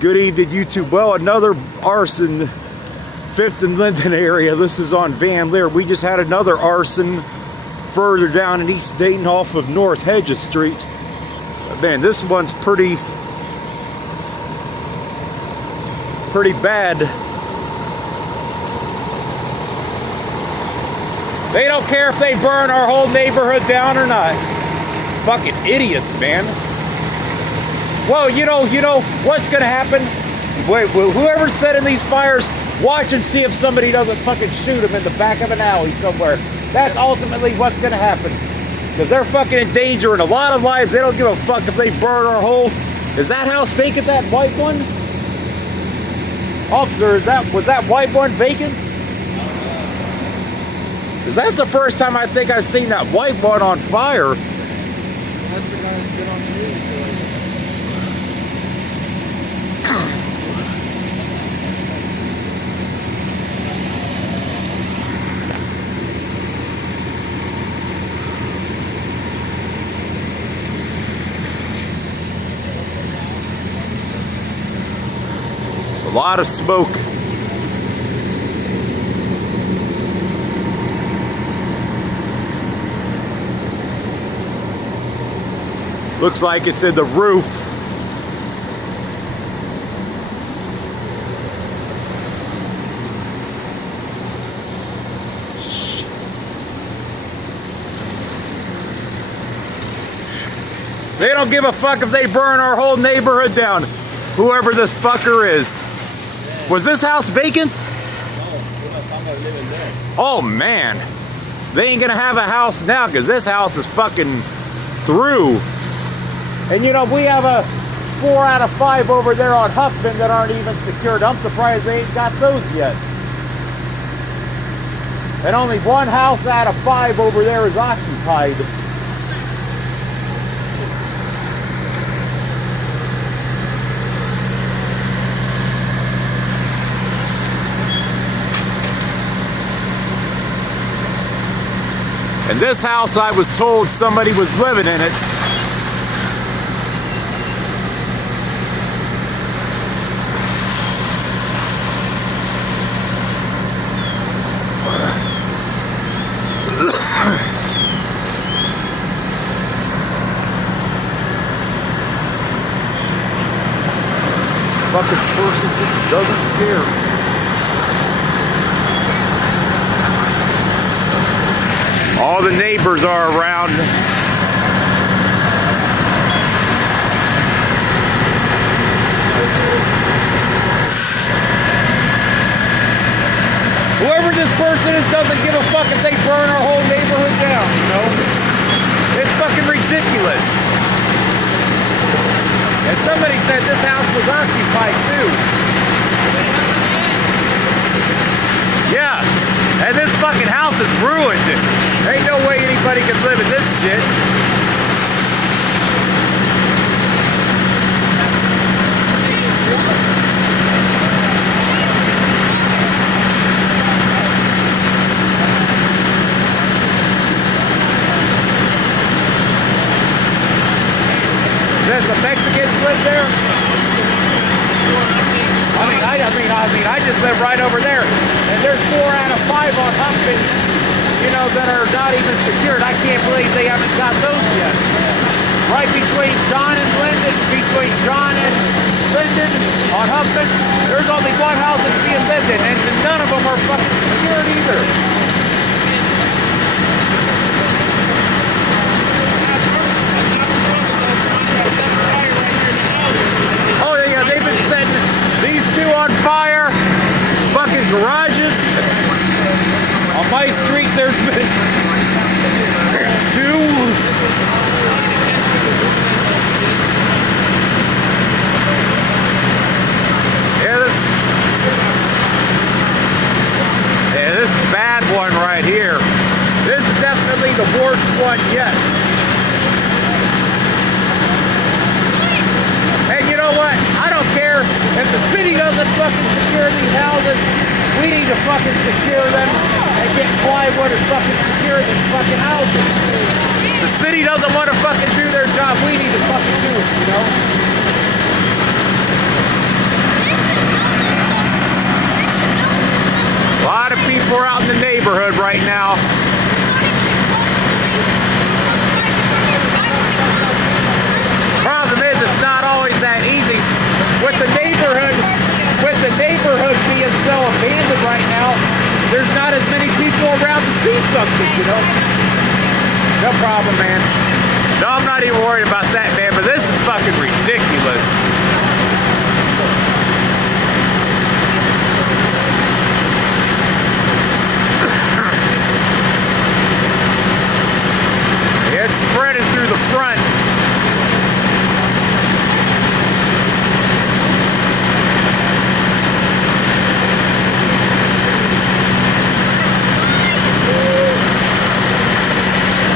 Good evening, YouTube. Well, another arson, 5th and Linden area. This is on Van Leer. We just had another arson further down in East Dayton off of North Hedges Street. But man, this one's pretty bad. They don't care if they burn our whole neighborhood down or not. Fucking idiots, man. Well, you know what's gonna happen? Wait, whoever's setting these fires, watch and see if somebody doesn't fucking shoot them in the back of an alley somewhere. That's ultimately what's gonna happen. Because they're fucking endangering a lot of lives. They don't give a fuck if they burn our whole... Is that house vacant, that white one? Officer, was that white one vacant? Because that's the first time I think I've seen that white one on fire. That's the guy that's been on the news. It's a lot of smoke. Looks like it's in the roof. They don't give a fuck if they burn our whole neighborhood down. Whoever this fucker is. Was this house vacant? Oh man. They ain't gonna have a house now because this house is fucking through. And you know, we have a 4 out of 5 over there on Huffman that aren't even secured. I'm surprised they ain't got those yet. And only 1 house out of 5 over there is occupied. And this house, I was told somebody was living in it. Fucking person just doesn't care. All the neighbors are around. Whoever this person is doesn't give a fuck if they burn our whole neighborhood down, you know? It's fucking ridiculous. And somebody said this house was occupied too. Yeah, and this fucking house is ruined. Ain't no way anybody can live in this shit. There's some Mexicans live there. I just live right over there, and there's 4 out of 5 on Huffman, you know, that are not even secured. I can't believe they haven't got those yet. Right between John and Linden, on Huffman, there's only 1 house that's being lived in, and none of them are fucking secured either. Oh yeah, they've been setting these 2 on fire. Fucking garages. On my street there's been 2. Yeah, this bad one right here. This is definitely the worst one yet. And you know what? I don't care if the city doesn't fucking secure these houses. We need to fucking secure them and get plywood and fucking secure these fucking houses. The city doesn't want to fucking do their job. We need to fucking do it, you know? see something, you know. No problem, man. No, I'm not even worried about that, man, but this is fucking ridiculous. It's spreading through the front.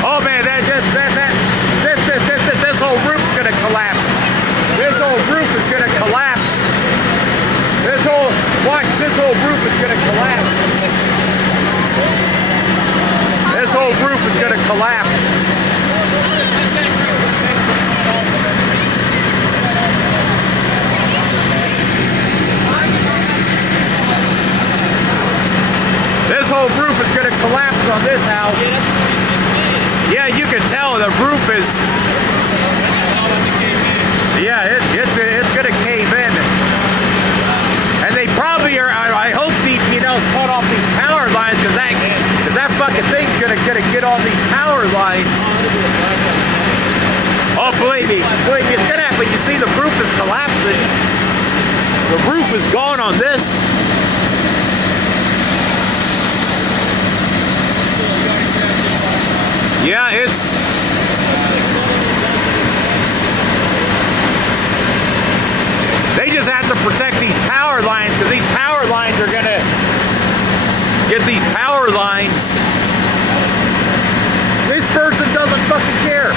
Oh man, this whole roof's gonna collapse. This whole roof is gonna collapse. Watch, this whole roof is gonna collapse. This whole roof is gonna collapse. This whole roof is gonna collapse on this house. Yeah, you can tell the roof is. Yeah, it's gonna cave in. And they probably are. I hope the cut off these power lines because that fucking thing's gonna get on these power lines. Oh, believe me, it's gonna happen. You see, the roof is collapsing. The roof is gone on this. Yeah, they just have to protect these power lines because these power lines are gonna get these power lines. This person doesn't fucking care.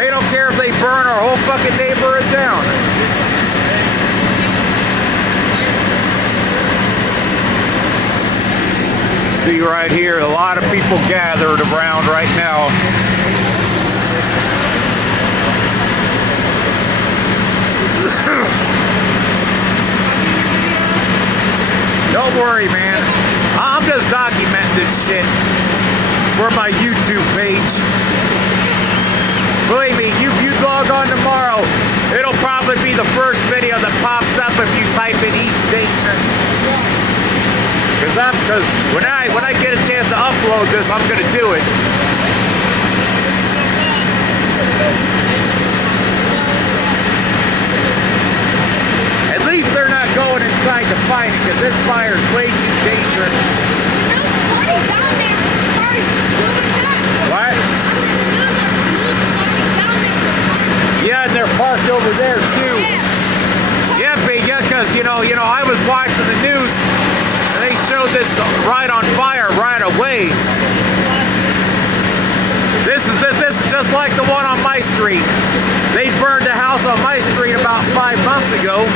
They don't care if they burn our whole fucking neighborhood down. See right here, a lot of people gathered around right now. Don't worry, man. I'm just documenting this shit for my YouTube page. Believe me, you log on tomorrow, it'll probably be the first video that pops up if you type in East Dayton. Because when I get a chance to upload this, I'm gonna do it. At least they're not going inside to fight it, because this fire is way too dangerous. What? Yeah, and they're parked over there too. Yeah, because I was watching the news. They showed this right on fire right away. This is just like the one on my street. They burned a house on my street about 5 months ago.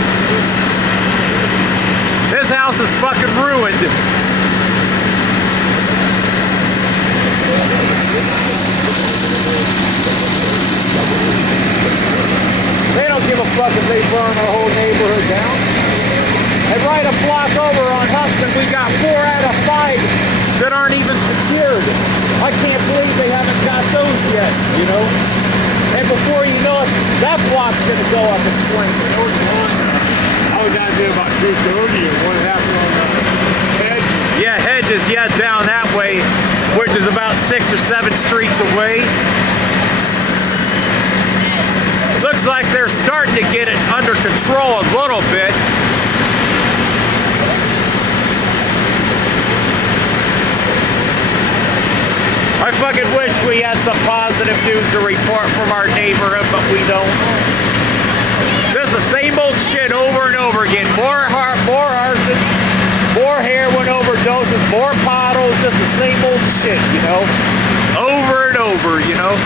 This house is fucking ruined. They don't give a fuck if they burn our whole neighborhood down. And right a block over on Hudson, we got 4 out of 5 that aren't even secured. I can't believe they haven't got those yet, you know? And before you know it, that block's gonna go up in flames. I was down there about 2:30 and what happened on the hedge? Yeah, Hedges, yeah, down that way, which is about 6 or 7 streets away. Looks like they're starting to get it under control a little bit. I fucking wish we had some positive news to report from our neighborhood, but we don't. Just the same old shit over and over again. More arson, more heroin overdoses, more potholes, just the same old shit, you know? Over and over, you know?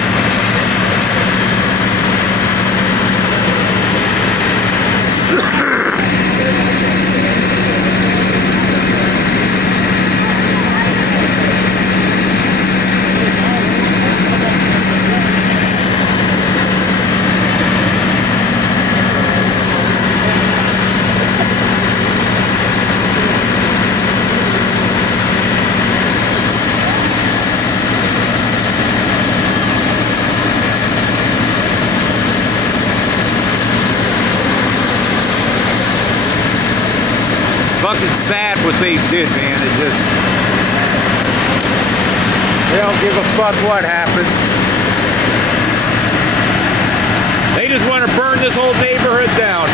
Fucking sad what they did, man. It just They don't give a fuck what happens. They just want to burn this whole neighborhood down.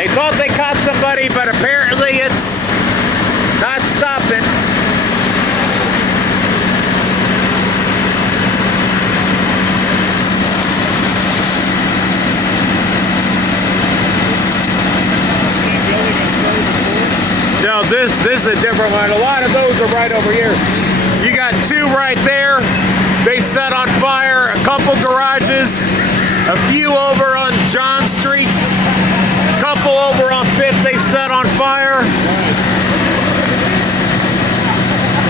They thought they caught somebody, but apparently it's not stopping. No, this is a different one. A lot of those are right over here. You got two right there. They set on fire. A couple garages. A few over on John Street. A couple over on 5th they've set on fire.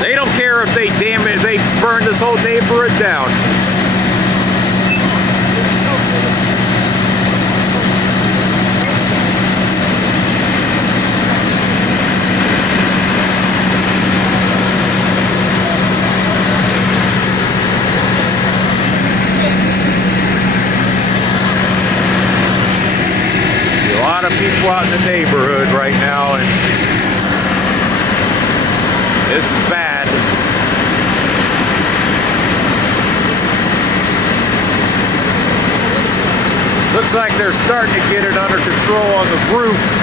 They don't care if they damage. They burn this whole neighborhood down. A lot of people out in the neighborhood right now, and this is bad. Looks like they're starting to get it under control on the roof.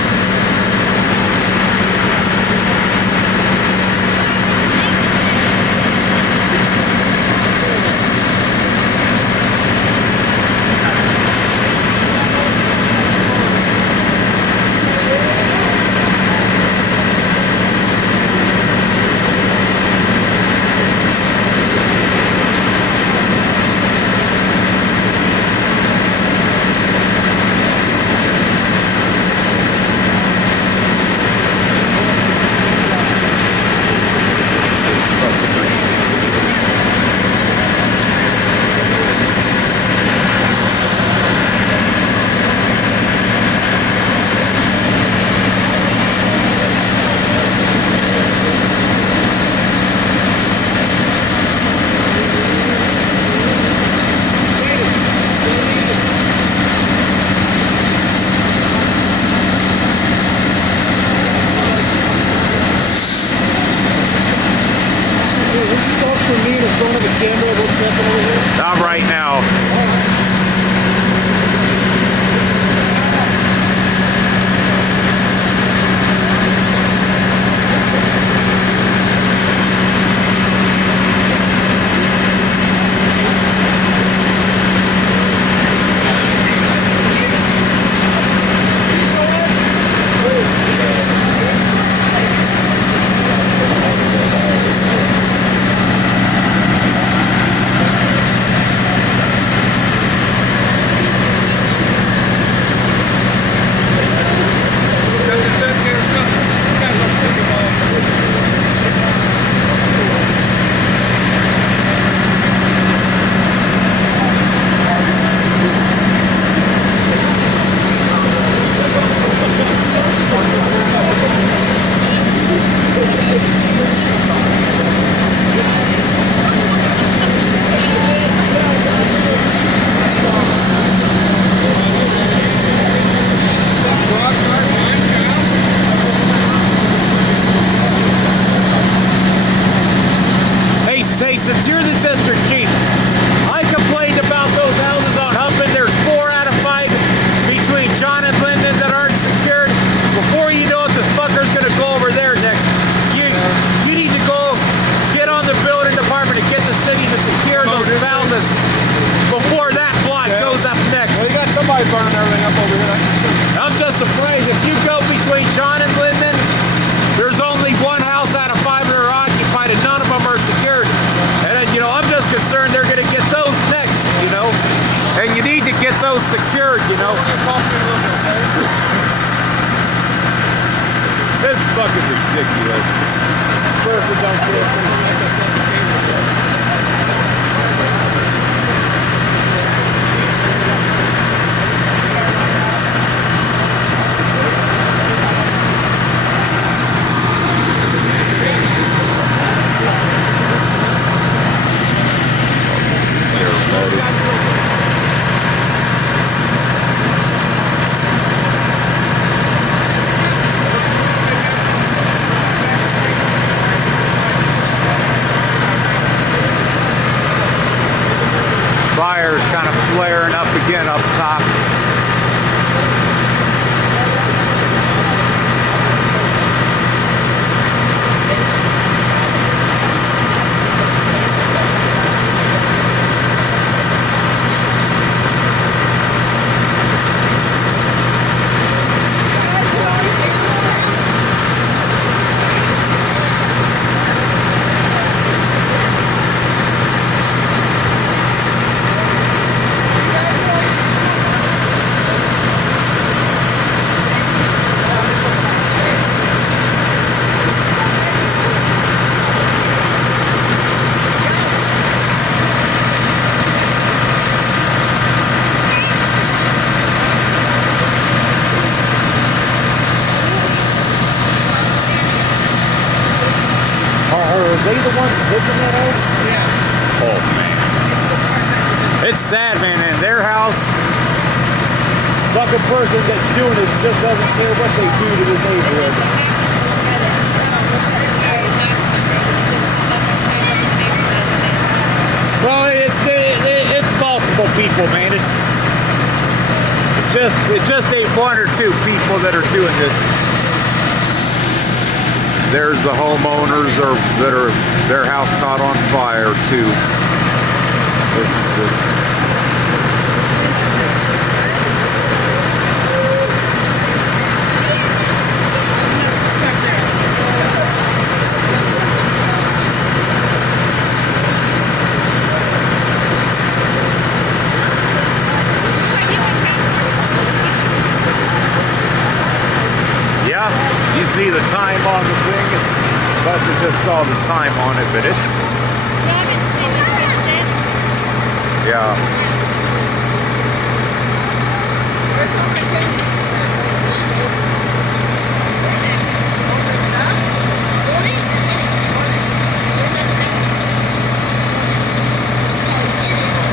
Not right now. Since you're the district chief, I complained about those houses on Huffman. There's 4 out of 5 between John and Linden that aren't secured. Before you know it, this fucker's gonna go over there next. You need to go get on the building department and get the city to secure those houses before that block goes up next. Well, you got somebody burning everything up over here. I'm just afraid if you go between John and Linden, there's only 1 house out of 5 that are occupied and none of them are secured. And, you know, I'm just concerned they're going to get those next, you know. And you need to get those secured, you know. It's fucking ridiculous. fire's kind of flaring up again up top. Are they the ones living that house? Yeah. Oh man. It's sad, man. In their house, fucking person that's doing this just doesn't care what they do to the neighborhood. Well, it's multiple people, man. It just ain't one or two people that are doing this. There's the homeowners that are their house caught on fire too. This is just. Yeah, you see the time on the thing. Buster just saw the time on it, but it's. Yeah.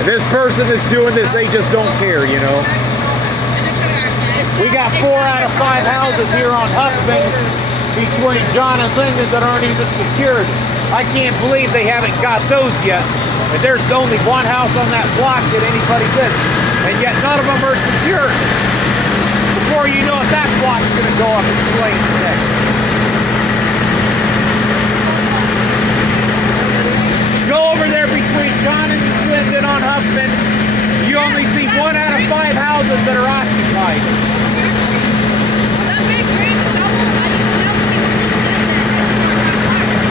And this person that's doing this, they just don't care, you know. We got 4 out of 5 houses here on Husband between John and Linden that aren't even secured. I can't believe they haven't got those yet. And there's only one house on that block that anybody lives. And yet none of them are secured. Before you know it, that block's going to go up in flames next. Go over there between John and Linden on Husband. You only see 1 out of 5 houses that are occupied.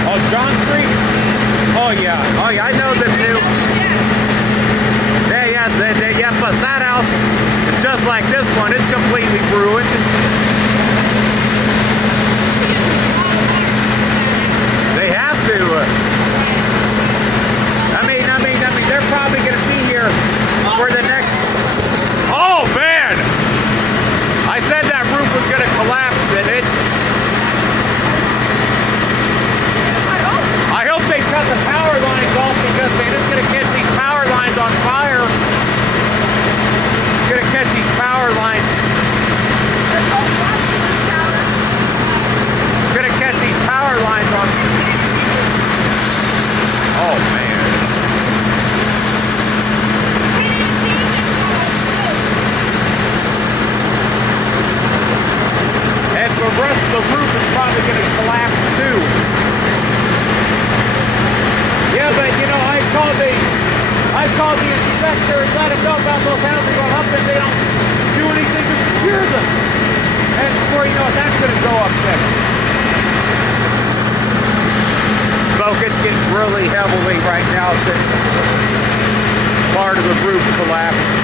Oh, John Street? Oh yeah, I know them too. Yeah, plus that house is just like this one. It's completely ruined. They have to. I mean, they're probably going to be here for the next. Oh man! I said that roof was going to collapse, and it. I hope they cut the power lines off because man, it's going to catch these power lines on fire. It's going to catch these power lines. It's going to catch these power lines on. Oh man. And the rest of the roof is probably going to collapse too. Yeah, but you know, I called the inspector and let him know about those houses on up and they don't do anything to secure them. And before you know it, that's going to go up next. Smoke is getting really heavily right now since part of the roof collapsed.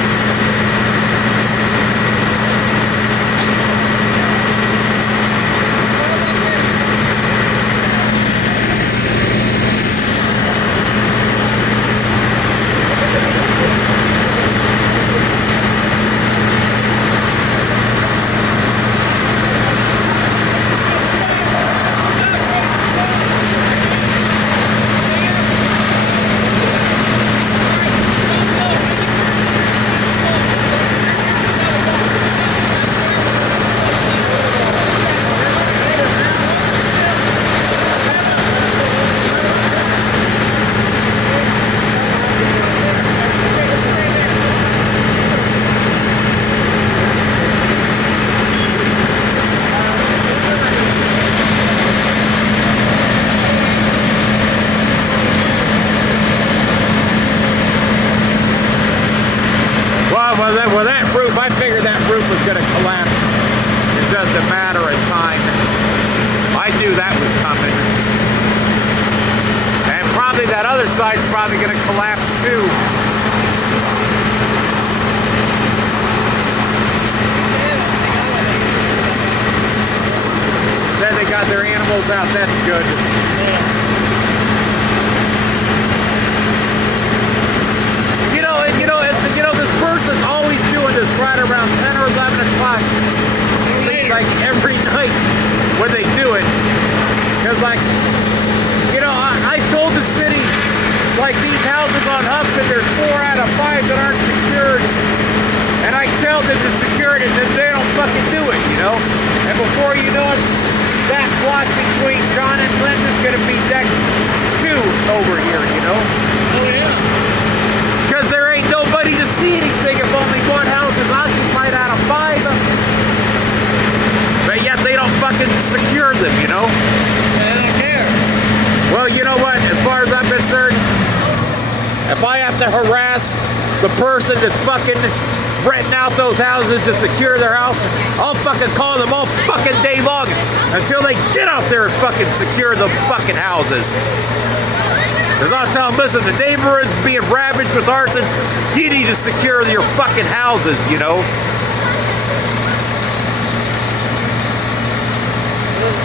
Well, that roof, I figured that roof was going to collapse in just a matter of time. I knew that was coming. And probably that other side's probably going to collapse too. Then they got their animals out, that's good. This person's always doing this right around 10 or 11 o'clock. Seems like every night when they do it. Because I told the city, like these houses on Hupton, there's 4 out of 5 that aren't secured. And I tell them to secure it and then they don't fucking do it, And before you know it, that block between John and Linda is going to be decked 2 over here, Oh, yeah. Because there ain't nobody to see anything if only one house is occupied out of 5. But yet they don't fucking secure them, They don't care. Well, you know what? As far as I'm concerned, if I have to harass the person that's fucking renting out those houses to secure their house, I'll fucking call them all fucking day long until they get out there and fucking secure the fucking houses. Because I'll tell them, listen, the neighborhood's being ravaged with arsons. You need to secure your fucking houses,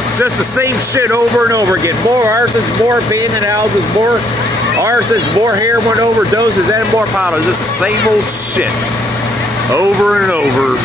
It's just the same shit over and over again. More arsons, more abandoned houses, more arsons, more heroin overdoses, and more powder. Just the same old shit. Over and over.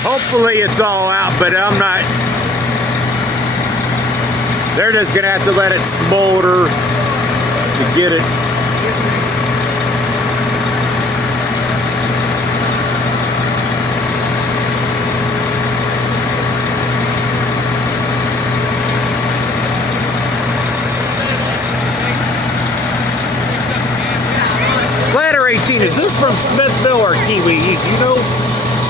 Hopefully it's all out, but I'm not. They're just gonna have to let it smolder to get it. Ladder 18, is this from Smithville or Kiwi? You know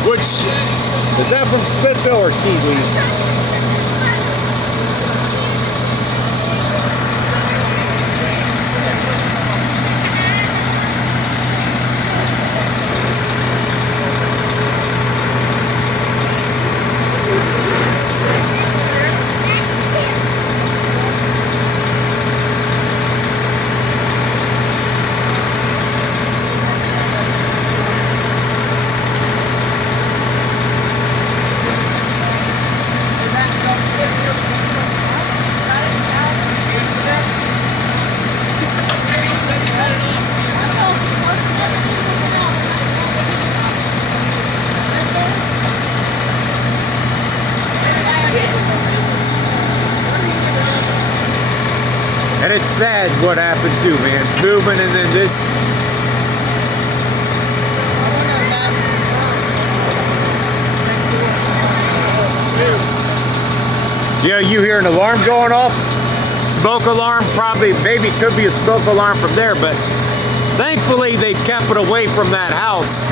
which, is that from Smithville or Kiwi? And it's sad what happened too, man. Movement and then this. Yeah, you hear an alarm going off? Smoke alarm, probably, maybe could be a smoke alarm from there, but thankfully they kept it away from that house.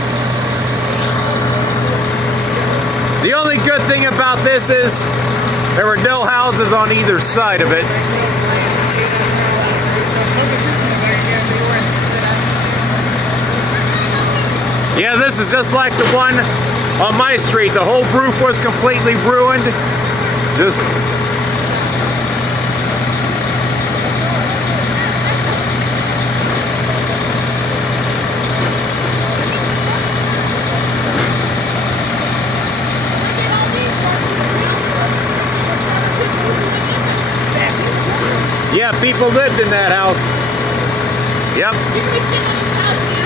The only good thing about this is there were no houses on either side of it. Yeah, this is just like the one on my street. The whole roof was completely ruined. Just Yeah, people lived in that house. Yep. You can be sitting in this house and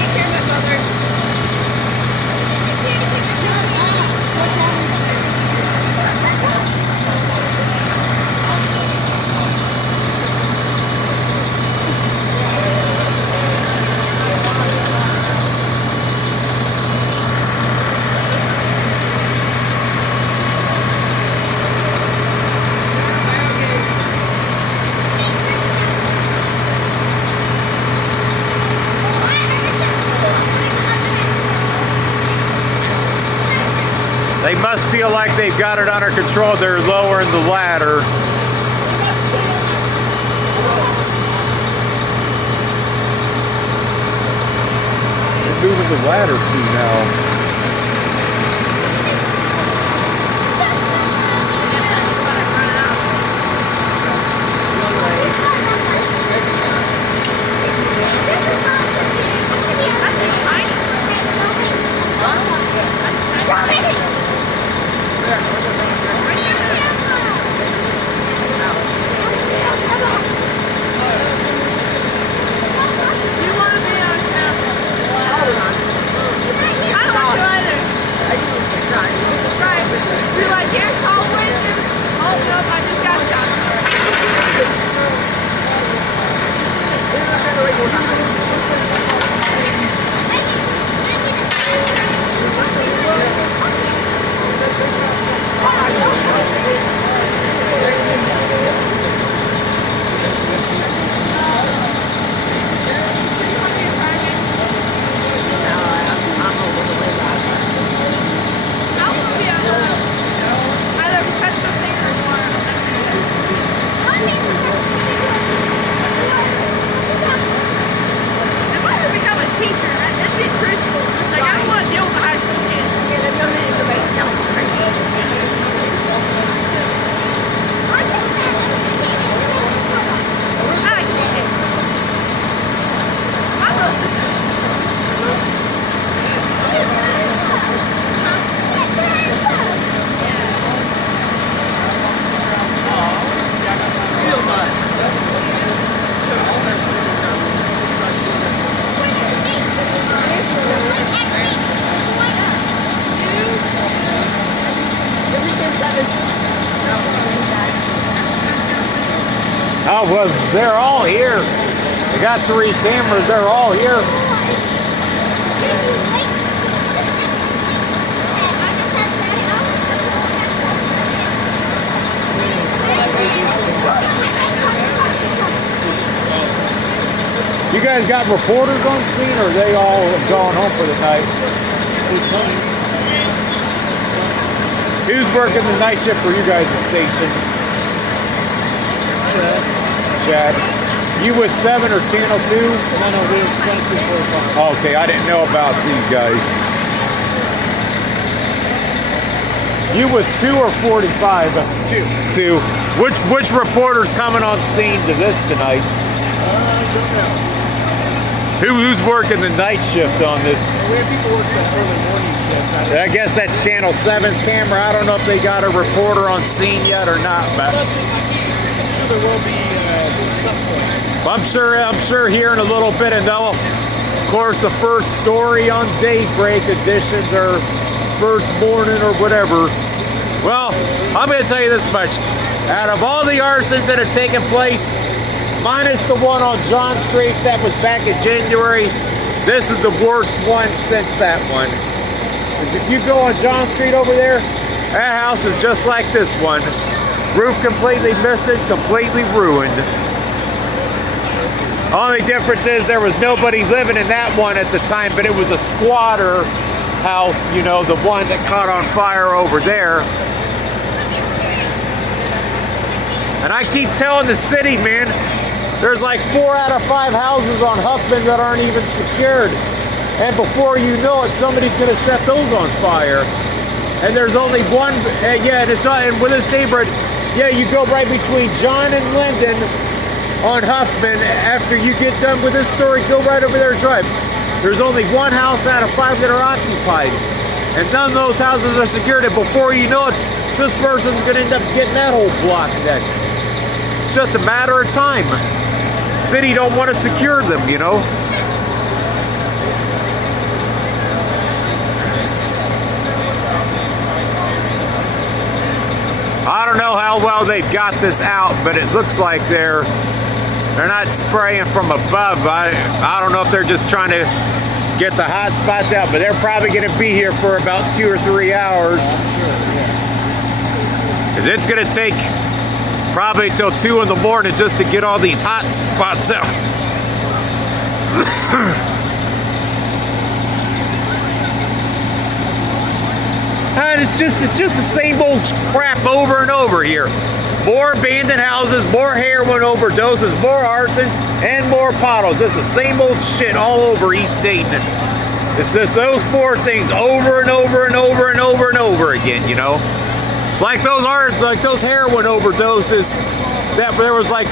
take care of my mother. They must feel like they've got it under control. They're lowering the ladder. They're moving the ladder too now. Oh, well, they're all here. They got 3 cameras. They're all here. You guys got reporters on scene, or are they all gone home for the night? Who's working the night shift for you guys at the station? Chad. You with 7 or Channel 2? No, we were 2245. Okay, I didn't know about these guys. You with 2 or 45? 2. 2. Which reporter's coming on scene to this tonight? I don't know. Who's working the night shift on this? We have people working the early morning shift. I guess that's Channel 7's camera. I don't know if they got a reporter on scene yet or not, but I'm sure there will be at some point. I'm sure here in a little bit, and they'll, of course, the first story on Daybreak editions or first morning or whatever. Well, I'm going to tell you this much. Out of all the arsons that have taken place, minus the one on John Street that was back in January, this is the worst one since that one. Because if you go on John Street over there, that house is just like this one. Roof completely missing, completely ruined. Only difference is there was nobody living in that one at the time, but it was a squatter house, you know, the one that caught on fire over there. And I keep telling the city, man, there's like 4 out of 5 houses on Huffman that aren't even secured. And before you know it, somebody's going to set those on fire. And there's only one, and it's not, and with this neighborhood, you go right between John and Linden on Huffman. After you get done with this story, go right over there and drive. There's only one house out of 5 that are occupied. And none of those houses are secured, and before you know it, this person's gonna end up getting that whole block next. It's just a matter of time. City don't want to secure them, you know. I don't know how well they've got this out, but it looks like they're not spraying from above. I don't know if they're just trying to get the hot spots out, but they're probably going to be here for about 2 or 3 hours. Because it's going to take probably till 2 in the morning just to get all these hot spots out. And it's just the same old crap over and over here. More abandoned houses, more heroin overdoses, more arsons, and more potholes. It's the same old shit all over East Dayton. It's just those 4 things over and over and over and over and over again, you know? Like those heroin overdoses, that there was like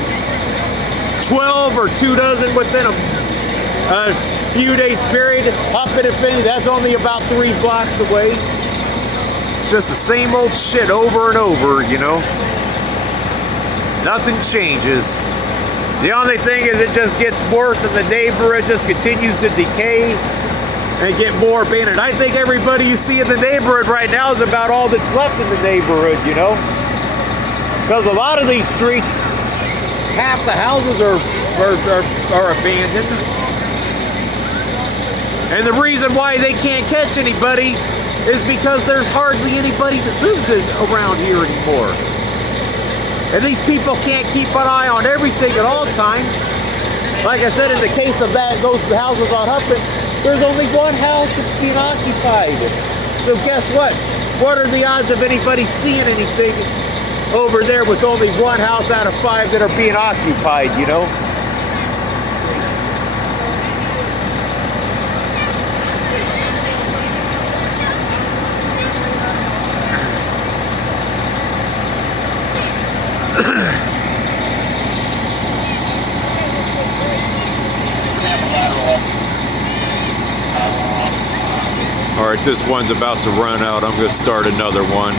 12 or 2 dozen within a few days period. Up in Infinity, that's only about 3 blocks away. Just the same old shit over and over, you know? Nothing changes. The only thing is it just gets worse and the neighborhood just continues to decay and get more abandoned. I think everybody you see in the neighborhood right now is about all that's left in the neighborhood, you know? Because a lot of these streets, half the houses are abandoned. And the reason why they can't catch anybody is because there's hardly anybody that lives around here anymore. And these people can't keep an eye on everything at all times. Like I said, in the case of those houses on Huffman, there's only 1 house that's being occupied. So guess what? What are the odds of anybody seeing anything over there with only 1 house out of 5 that are being occupied, you know? All right, this one's about to run out. I'm going to start another one.